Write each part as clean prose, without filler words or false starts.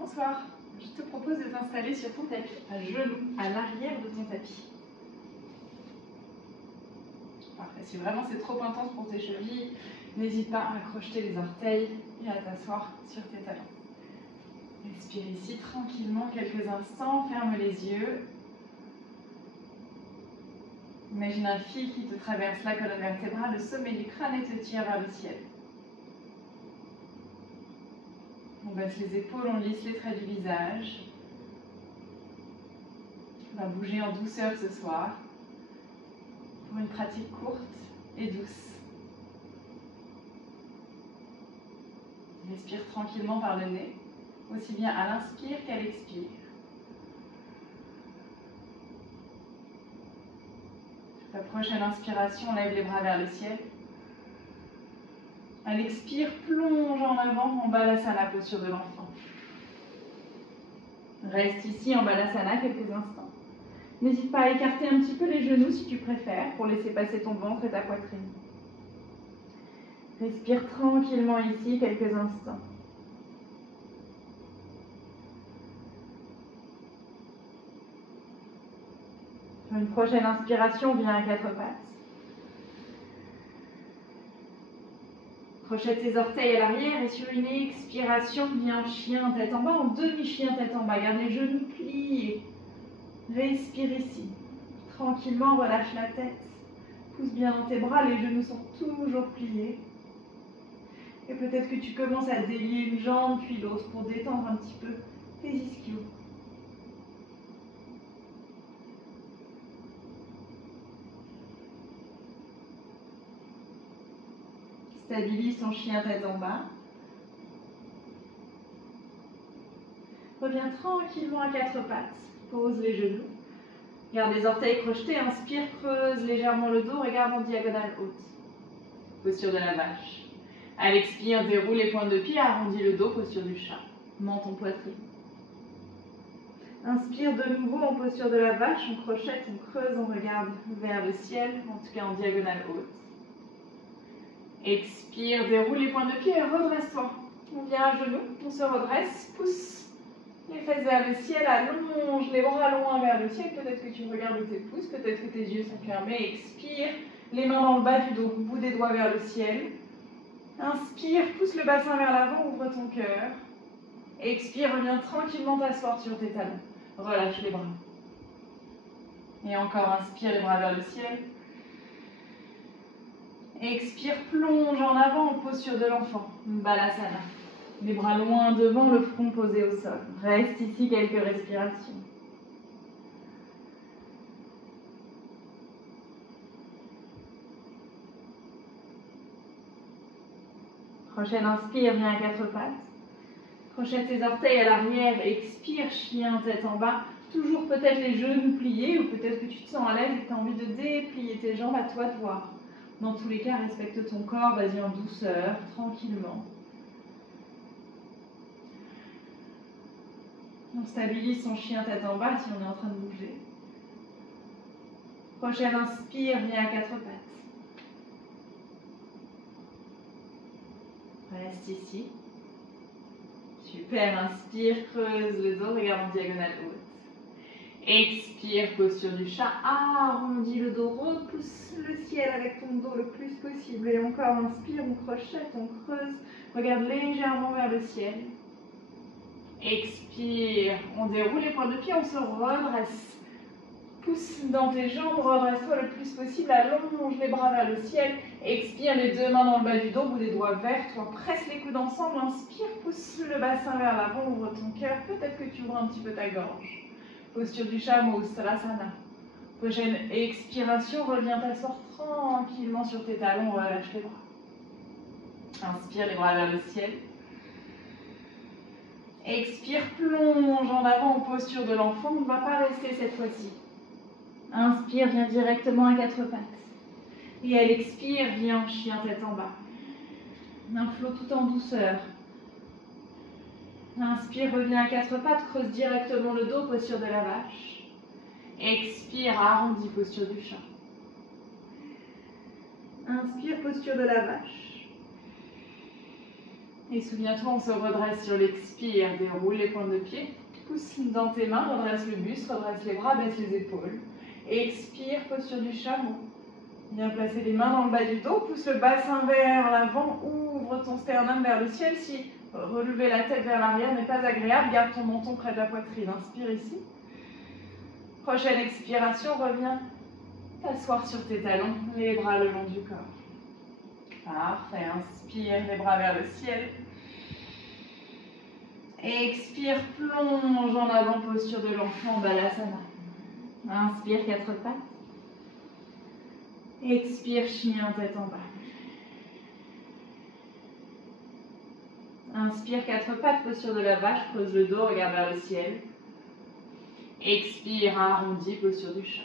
Bonsoir, je te propose de t'installer sur ton tapis, à genoux, à l'arrière de ton tapis. Parfait, si vraiment c'est trop intense pour tes chevilles, n'hésite pas à crocheter les orteils et à t'asseoir sur tes talons. Respire ici tranquillement quelques instants, ferme les yeux. Imagine un fil qui te traverse la colonne vertébrale, le sommet du crâne et te tire vers le ciel. On baisse les épaules, on lisse les traits du visage. On va bouger en douceur ce soir pour une pratique courte et douce. Respire tranquillement par le nez, aussi bien à l'inspire qu'à l'expire. Sur ta prochaine inspiration, lève les bras vers le ciel. À l'expire, plonge en avant en Balasana, posture de l'enfant. Reste ici en Balasana quelques instants. N'hésite pas à écarter un petit peu les genoux si tu préfères, pour laisser passer ton ventre et ta poitrine. Respire tranquillement ici quelques instants. Sur une prochaine inspiration, viens à quatre pattes. Crochette tes orteils à l'arrière et sur une expiration, viens en chien tête en bas, en demi-chien tête en bas. Garde les genoux pliés. Respire ici. Tranquillement, relâche la tête. Pousse bien dans tes bras, les genoux sont toujours pliés. Et peut-être que tu commences à délier une jambe puis l'autre pour détendre un petit peu tes ischios. Stabilise ton chien tête en bas. Reviens tranquillement à quatre pattes. Pose les genoux. Garde les orteils crochetés. Inspire, creuse légèrement le dos. Regarde en diagonale haute. Posture de la vache. À l'expire, déroule les pointes de pied. Arrondis le dos. Posture du chat. Menton poitrine. Inspire de nouveau en posture de la vache. On crochette, on creuse, on regarde vers le ciel. En tout cas en diagonale haute. Expire, déroule les pointes de pied et redresse-toi. On vient à genoux, on se redresse, pousse les fesses vers le ciel, allonge les bras loin vers le ciel. Peut-être que tu regardes tes pouces, peut-être que tes yeux sont fermés. Expire, les mains dans le bas du dos, bout des doigts vers le ciel. Inspire, pousse le bassin vers l'avant, ouvre ton cœur. Expire, reviens tranquillement t'asseoir sur tes talons. Relâche les bras. Et encore, inspire les bras vers le ciel. Expire, plonge en avant en posture de l'enfant. Balasana. Les bras loin devant, le front posé au sol. Reste ici quelques respirations. Prochaine inspire, viens à quatre pattes. Crochette tes orteils à l'arrière, expire, chien tête en bas. Toujours peut-être les genoux pliés ou peut-être que tu te sens à l'aise et tu as envie de déplier tes jambes, à toi de voir. Dans tous les cas, respecte ton corps, vas-y en douceur, tranquillement. On stabilise son chien tête en bas si on est en train de bouger. Prochaine inspire, viens à quatre pattes. Reste ici. Super, inspire, creuse le dos, regarde en diagonale haute. Expire, posture du chat, arrondis le dos, repousse le ciel avec ton dos le plus possible. Et encore, inspire, on crochette, on creuse, regarde légèrement vers le ciel. Expire, on déroule les pointes de pied, on se redresse. Pousse dans tes jambes, redresse-toi le plus possible, allonge les bras vers le ciel. Expire, les deux mains dans le bas du dos, bout des doigts vers toi, presse les coudes ensemble, inspire, pousse le bassin vers l'avant, ouvre ton cœur, peut-être que tu ouvres un petit peu ta gorge. Posture du chameau, Strasana. Prochaine expiration, reviens t'asseoir tranquillement sur tes talons, relâche les bras. Inspire, les bras vers le ciel. Expire, plonge en avant en posture de l'enfant, on ne va pas rester cette fois-ci. Inspire, viens directement à quatre pattes. Et à l'expire, viens en chien tête en bas. Un flot tout en douceur. Inspire, reviens à quatre pattes, creuse directement le dos, posture de la vache. Expire, arrondis, posture du chat. Inspire, posture de la vache. Et souviens-toi, on se redresse sur l'expire, déroule les pointes de pied, pousse dans tes mains, redresse le buste, redresse les bras, baisse les épaules. Expire, posture du chameau. Viens placer les mains dans le bas du dos, pousse le bassin vers l'avant, ouvre ton sternum vers le ciel. Si relever la tête vers l'arrière n'est pas agréable, garde ton menton près de la poitrine. Inspire ici. Prochaine expiration, reviens t'asseoir sur tes talons, les bras le long du corps. Parfait, inspire, les bras vers le ciel. Expire, plonge en avant, posture de l'enfant, Balasana. Inspire, quatre pattes. Expire, chien, tête en bas. Inspire, quatre pattes, posture de la vache, creuse le dos, regarde vers le ciel. Expire, arrondi, posture du chat.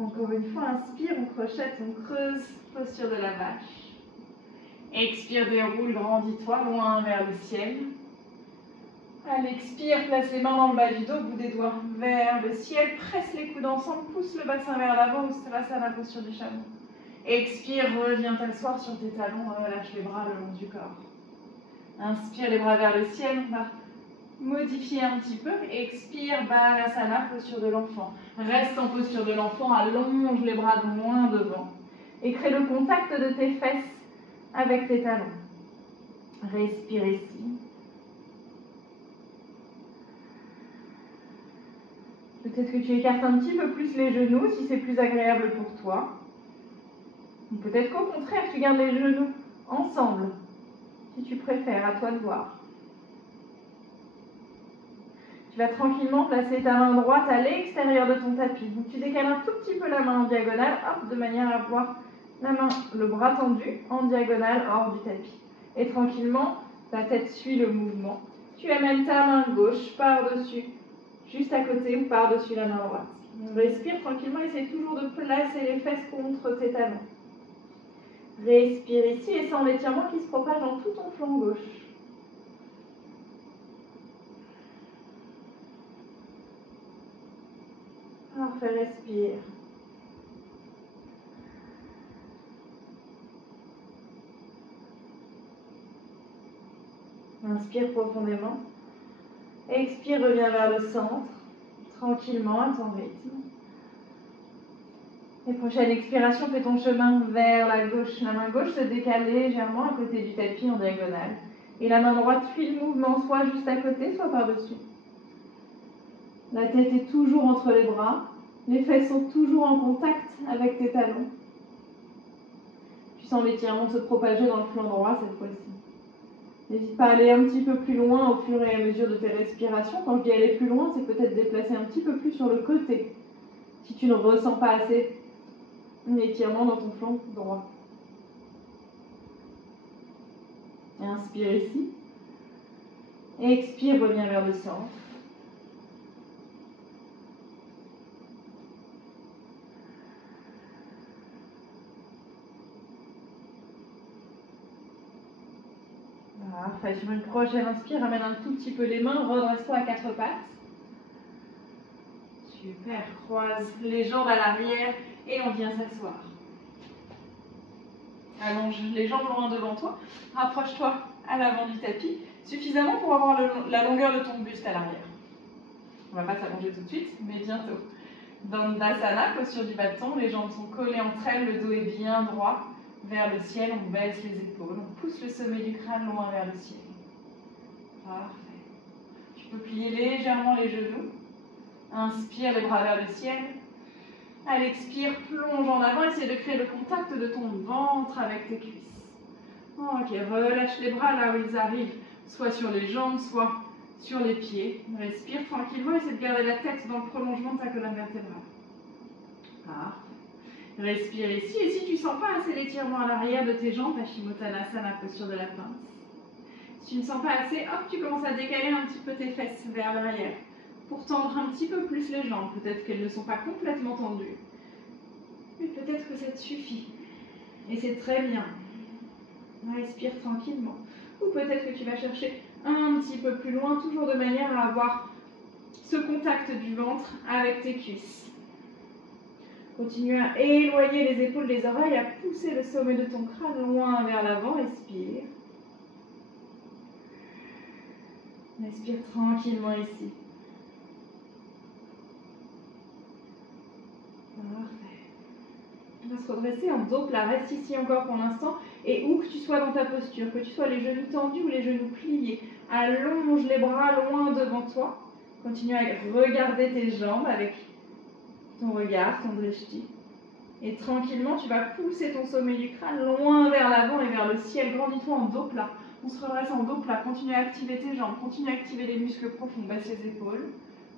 Encore une fois, inspire, on crochette, on creuse, posture de la vache. Expire, déroule, grandis-toi, loin vers le ciel. À l'expire, place les mains dans le bas du dos, bout des doigts vers le ciel, presse les coudes ensemble, pousse le bassin vers l'avant, Uttanasana, posture du chameau. Expire, reviens t'asseoir sur tes talons, relâche les bras le long du corps. Inspire, les bras vers le ciel, on va modifier un petit peu. Expire, Balasana, posture de l'enfant. Reste en posture de l'enfant, allonge les bras de loin devant et crée le contact de tes fesses avec tes talons. Respire ici. Peut-être que tu écartes un petit peu plus les genoux si c'est plus agréable pour toi. Ou peut-être qu'au contraire, tu gardes les genoux ensemble, si tu préfères, à toi de voir. Tu vas tranquillement placer ta main droite à l'extérieur de ton tapis. Donc tu décales un tout petit peu la main en diagonale, hop, de manière à voir la main, le bras tendu, en diagonale, hors du tapis. Et tranquillement, ta tête suit le mouvement. Tu amènes ta main gauche par-dessus, juste à côté ou par-dessus la main droite. Respire tranquillement, essaye toujours de placer les fesses contre tes talons. Respire ici et sens l'étirement qui se propage dans tout ton flanc gauche. Parfait, respire. Inspire profondément. Expire, reviens vers le centre, tranquillement à ton rythme. Et prochaine expiration, fais ton chemin vers la gauche. La main gauche se décale légèrement à côté du tapis en diagonale. Et la main droite suit le mouvement, soit juste à côté, soit par-dessus. La tête est toujours entre les bras. Les fesses sont toujours en contact avec tes talons. Tu sens l'étirement se propager dans le flanc droit cette fois-ci. N'hésite pas à aller un petit peu plus loin au fur et à mesure de tes respirations. Quand je dis aller plus loin, c'est peut-être déplacer un petit peu plus sur le côté. Si tu ne ressens pas assez un étirement dans ton flanc droit. Inspire ici. Expire, reviens vers le centre. Parfait. Sur une prochaine inspire, ramène un tout petit peu les mains, redresse-toi à quatre pattes. Super, croise les jambes à l'arrière et on vient s'asseoir. Allonge les jambes loin devant toi, rapproche-toi à l'avant du tapis, suffisamment pour avoir la longueur de ton buste à l'arrière. On ne va pas s'allonger tout de suite, mais bientôt. Dandasana, posture du bâton, les jambes sont collées entre elles, le dos est bien droit. Vers le ciel, on baisse les épaules, on pousse le sommet du crâne loin vers le ciel. Parfait. Tu peux plier légèrement les genoux. Inspire, les bras vers le ciel. À l'expire, plonge en avant, essaie de créer le contact de ton ventre avec tes cuisses. Ok, relâche les bras là où ils arrivent, soit sur les jambes, soit sur les pieds. Respire tranquillement, essaie de garder la tête dans le prolongement de ta colonne vertébrale. Parfait. Respire ici, et si tu ne sens pas assez l'étirement à l'arrière de tes jambes, Paschimottanasana, posture de la pince. Si tu ne sens pas assez, hop, tu commences à décaler un petit peu tes fesses vers l'arrière pour tendre un petit peu plus les jambes. Peut-être qu'elles ne sont pas complètement tendues, mais peut-être que ça te suffit. Et c'est très bien. Respire tranquillement. Ou peut-être que tu vas chercher un petit peu plus loin, toujours de manière à avoir ce contact du ventre avec tes cuisses. Continue à éloigner les épaules des oreilles, à pousser le sommet de ton crâne loin vers l'avant. Respire. Respire tranquillement ici. Parfait. On va se redresser en dos plat. Reste ici encore pour l'instant. Et où que tu sois dans ta posture, que tu sois les genoux tendus ou les genoux pliés, allonge les bras loin devant toi. Continue à regarder tes jambes avec ton regard, ton drishti. Et tranquillement, tu vas pousser ton sommet du crâne loin vers l'avant et vers le ciel. Grandis-toi en dos plat. On se redresse en dos plat. Continue à activer tes jambes. Continue à activer les muscles profonds. Baisse les épaules.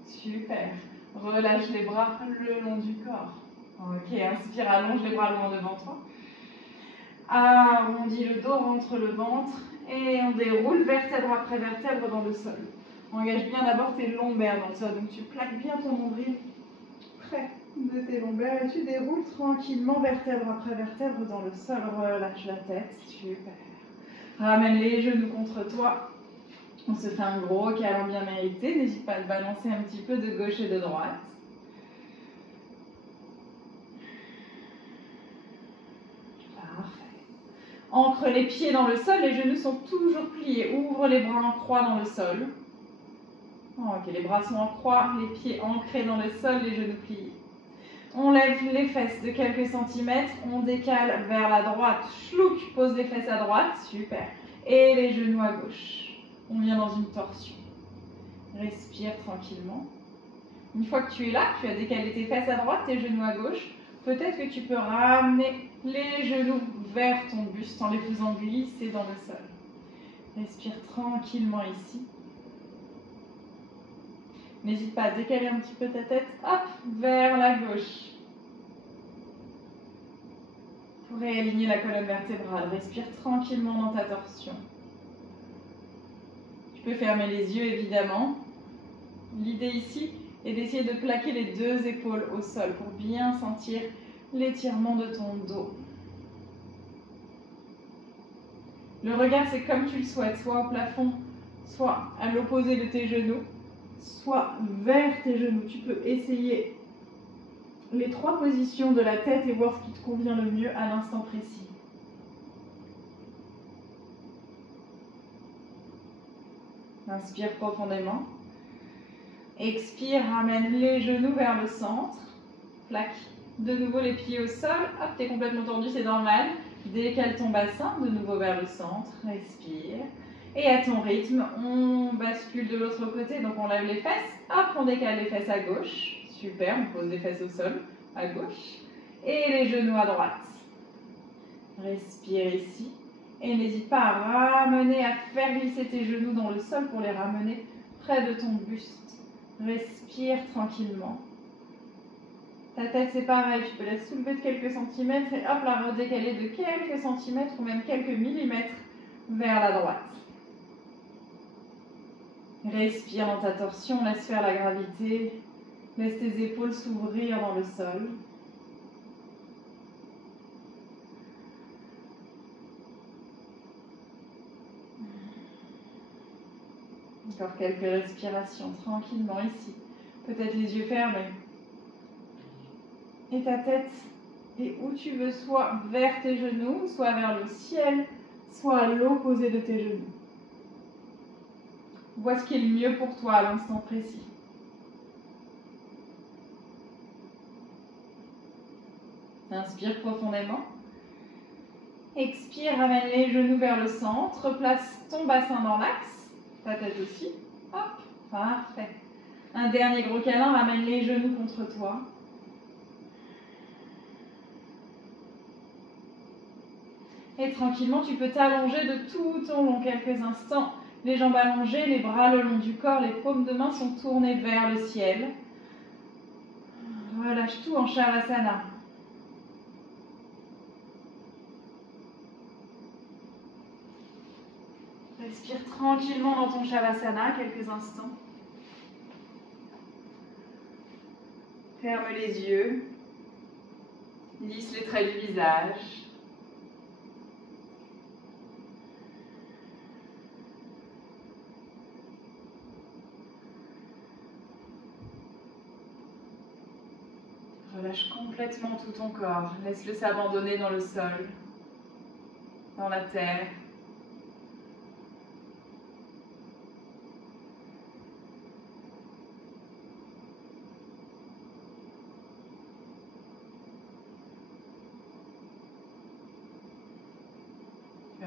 Super. Relâche les bras le long du corps. Ok, inspire, allonge les bras loin devant toi. Arrondis le dos, rentre le ventre. Et on déroule vertèbre après vertèbre dans le sol. Engage bien d'abord tes lombaires dans le sol. Donc tu plaques bien ton nombril près de tes lombaires et tu déroules tranquillement vertèbre après vertèbre dans le sol. Relâche la tête. Super. Ramène les genoux contre toi. On se fait un gros câlin bien mérité. N'hésite pas à te balancer un petit peu de gauche et de droite. Parfait. Ancre les pieds dans le sol. Les genoux sont toujours pliés. Ouvre les bras en croix dans le sol. Ok, les bras sont en croix, les pieds ancrés dans le sol, les genoux pliés. On lève les fesses de quelques centimètres, on décale vers la droite, chlouk, pose les fesses à droite, super. Et les genoux à gauche. On vient dans une torsion. Respire tranquillement. Une fois que tu es là, tu as décalé tes fesses à droite, tes genoux à gauche, peut-être que tu peux ramener les genoux vers ton buste en les faisant glisser dans le sol. Respire tranquillement ici. N'hésite pas à décaler un petit peu ta tête, hop, vers la gauche. Pour réaligner la colonne vertébrale, respire tranquillement dans ta torsion. Tu peux fermer les yeux évidemment. L'idée ici est d'essayer de plaquer les deux épaules au sol pour bien sentir l'étirement de ton dos. Le regard, c'est comme tu le souhaites, soit au plafond, soit à l'opposé de tes genoux, soit vers tes genoux. Tu peux essayer les trois positions de la tête et voir ce qui te convient le mieux à l'instant précis. Inspire profondément. Expire, ramène les genoux vers le centre. Plaque de nouveau les pieds au sol. Hop, t'es complètement tendu, c'est normal. Décale ton bassin de nouveau vers le centre. Respire. Et à ton rythme, on bascule de l'autre côté. Donc on lève les fesses. Hop, on décale les fesses à gauche. Super, on pose les fesses au sol à gauche. Et les genoux à droite. Respire ici. Et n'hésite pas à ramener, à faire glisser tes genoux dans le sol pour les ramener près de ton buste. Respire tranquillement. Ta tête, c'est pareil. Tu peux la soulever de quelques centimètres et hop, la redécaler de quelques centimètres ou même quelques millimètres vers la droite. Respire dans ta torsion, laisse faire la gravité. Laisse tes épaules s'ouvrir dans le sol. Encore quelques respirations tranquillement ici. Peut-être les yeux fermés. Et ta tête est où tu veux, soit vers tes genoux, soit vers le ciel, soit à l'opposé de tes genoux. Vois ce qui est le mieux pour toi à l'instant précis. Inspire profondément. Expire, ramène les genoux vers le centre. Place ton bassin dans l'axe. Ta tête aussi. Hop, parfait. Un dernier gros câlin, ramène les genoux contre toi. Et tranquillement, tu peux t'allonger de tout ton long quelques instants. Les jambes allongées, les bras le long du corps, les paumes de main sont tournées vers le ciel. Relâche tout en Shavasana. Respire tranquillement dans ton Shavasana quelques instants. Ferme les yeux. Lisse les traits du visage. Relâche complètement tout ton corps. Laisse-le s'abandonner dans le sol, dans la terre.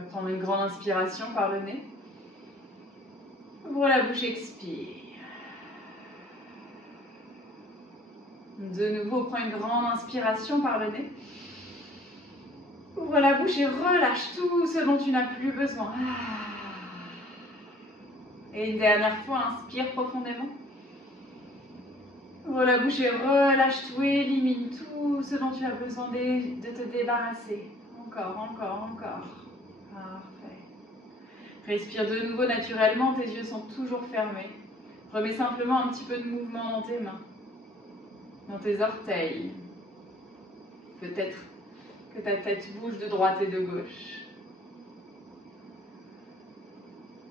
prendre une grande inspiration par le nez. Ouvre la bouche, expire. De nouveau, prends une grande inspiration par le nez. Ouvre la bouche et relâche tout ce dont tu n'as plus besoin. Et une dernière fois, inspire profondément. Ouvre la bouche et relâche tout, élimine tout ce dont tu as besoin de te débarrasser. Encore, encore, encore. Parfait. Respire de nouveau naturellement, tes yeux sont toujours fermés. Remets simplement un petit peu de mouvement dans tes mains, dans tes orteils. Peut-être que ta tête bouge de droite et de gauche.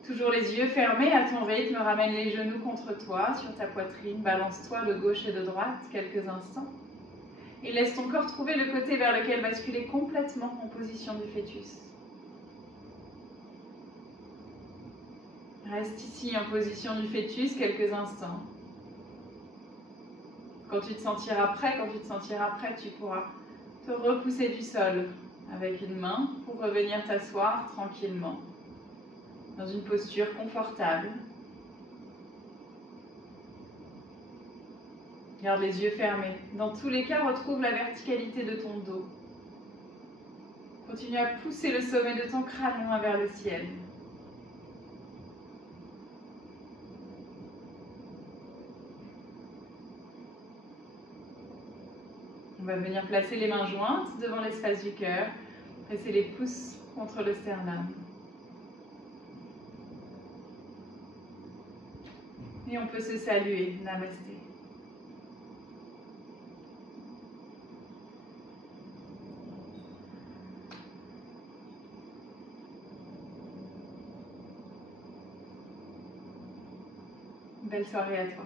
Toujours les yeux fermés, à ton rythme, ramène les genoux contre toi, sur ta poitrine, balance-toi de gauche et de droite quelques instants. Et laisse ton corps trouver le côté vers lequel basculer complètement en position du fœtus. Reste ici en position du fœtus quelques instants. Quand tu te sentiras prêt, tu pourras te repousser du sol avec une main pour revenir t'asseoir tranquillement dans une posture confortable. Garde les yeux fermés. Dans tous les cas, retrouve la verticalité de ton dos. Continue à pousser le sommet de ton crâne loin vers le ciel. On va venir placer les mains jointes devant l'espace du cœur. Presser les pouces contre le sternum. Et on peut se saluer. Namasté. Belle soirée à toi.